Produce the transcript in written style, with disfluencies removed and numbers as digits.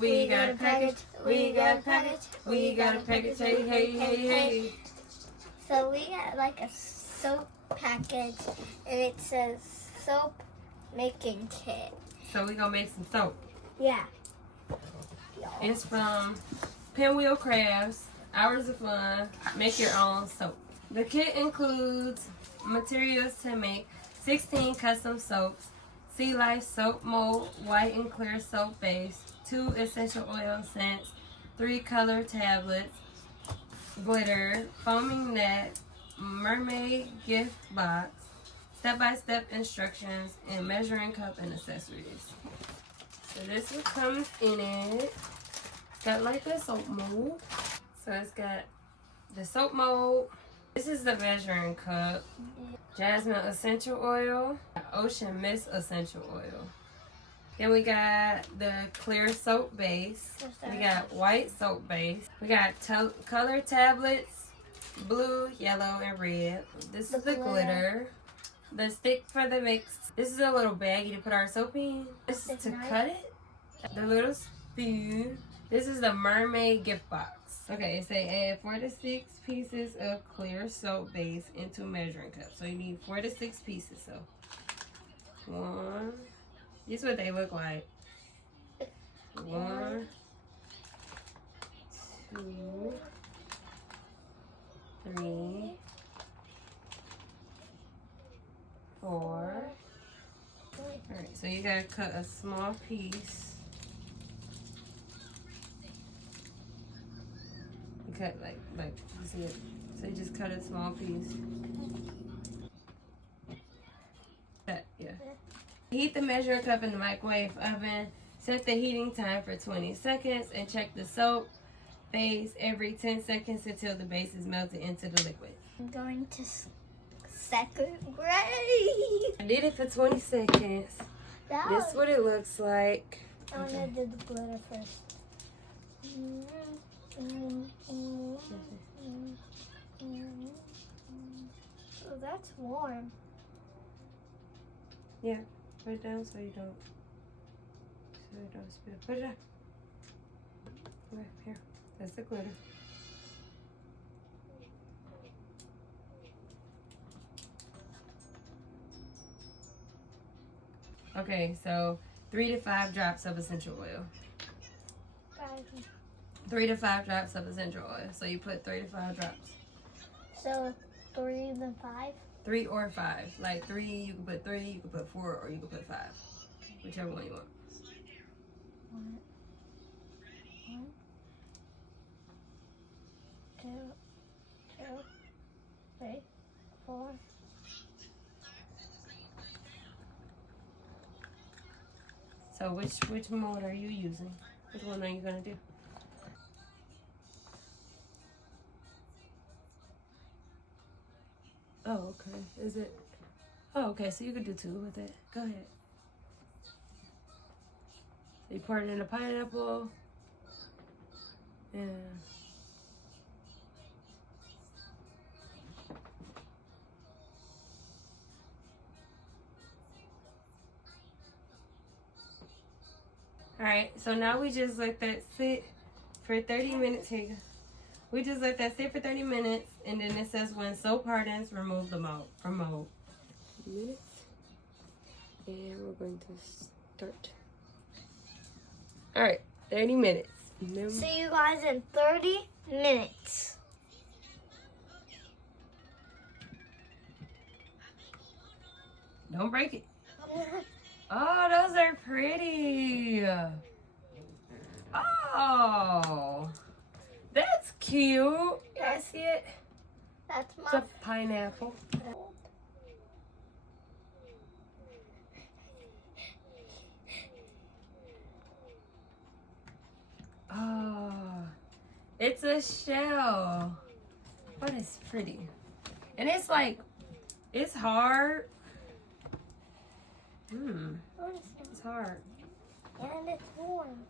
We got a package. We got a package. We got a package. Hey, hey, hey, hey. So we got like a soap package, and it says soap making kit. So we gonna make some soap. Yeah. It's from Pinwheel Crafts. Hours of fun. Make your own soap. The kit includes materials to make 16 custom soaps, Sea Life soap mold, white and clear soap base, 2 essential oil scents, 3 color tablets, glitter, foaming net, mermaid gift box, step-by-step instructions, and measuring cup and accessories. So this one comes in it. It's got like a soap mold. So it's got the soap mold. This is the measuring cup. Jasmine essential oil, ocean mist essential oil. Then we got the clear soap base. We got white soap base. We got color tablets, blue, yellow, and red. This is the glitter. The stick for the mix. This is a little baggie to put our soap in. This is to cut it. The little spoon. This is the mermaid gift box. Okay, it say add 4 to 6 pieces of clear soap base into measuring cup. So you need 4 to 6 pieces. So 1. This is what they look like. 1, 2, 3, 4. Alright, so you gotta cut a small piece. You cut like you see it. So you just cut a small piece. That, yeah. Heat the measuring cup in the microwave oven. Set the heating time for 20 seconds and check the soap base every 10 seconds until the base is melted into the liquid. I'm going to second grade. I did it for 20 seconds. This is what it looks like. I want to do the glitter first. Oh, that's warm. Yeah, put it down so you don't spill. Put it down. Okay, here. That's the glitter. Okay, so 3 to 5 drops of essential oil. 3 to 5 drops of essential oil. So you put 3 to 5 drops. So 3 then 5? 3 or 5. Like 3, you can put 3, you can put 4, or you can put 5. Whichever one you want. 1, 2, 3, 4. So which mode are you using? Which one are you gonna do? Oh, okay. Is it? Oh, okay. So you could do 2 with it. Go ahead. So you pour it in a pineapple. Yeah. Alright, so now we just let that sit for 30 minutes. Here you go. We just let that sit for 30 minutes, and then it says when soap hardens, remove the mold from mold. Minutes. And we're going to start. Alright, 30 minutes. See you guys in 30 minutes. Don't break it. Oh, those are pretty. Oh, that's cute. I see it. That's It's my a pineapple. Oh, it's a shell. But it's pretty. And it's like, it's hard. It's hard. and it's warm.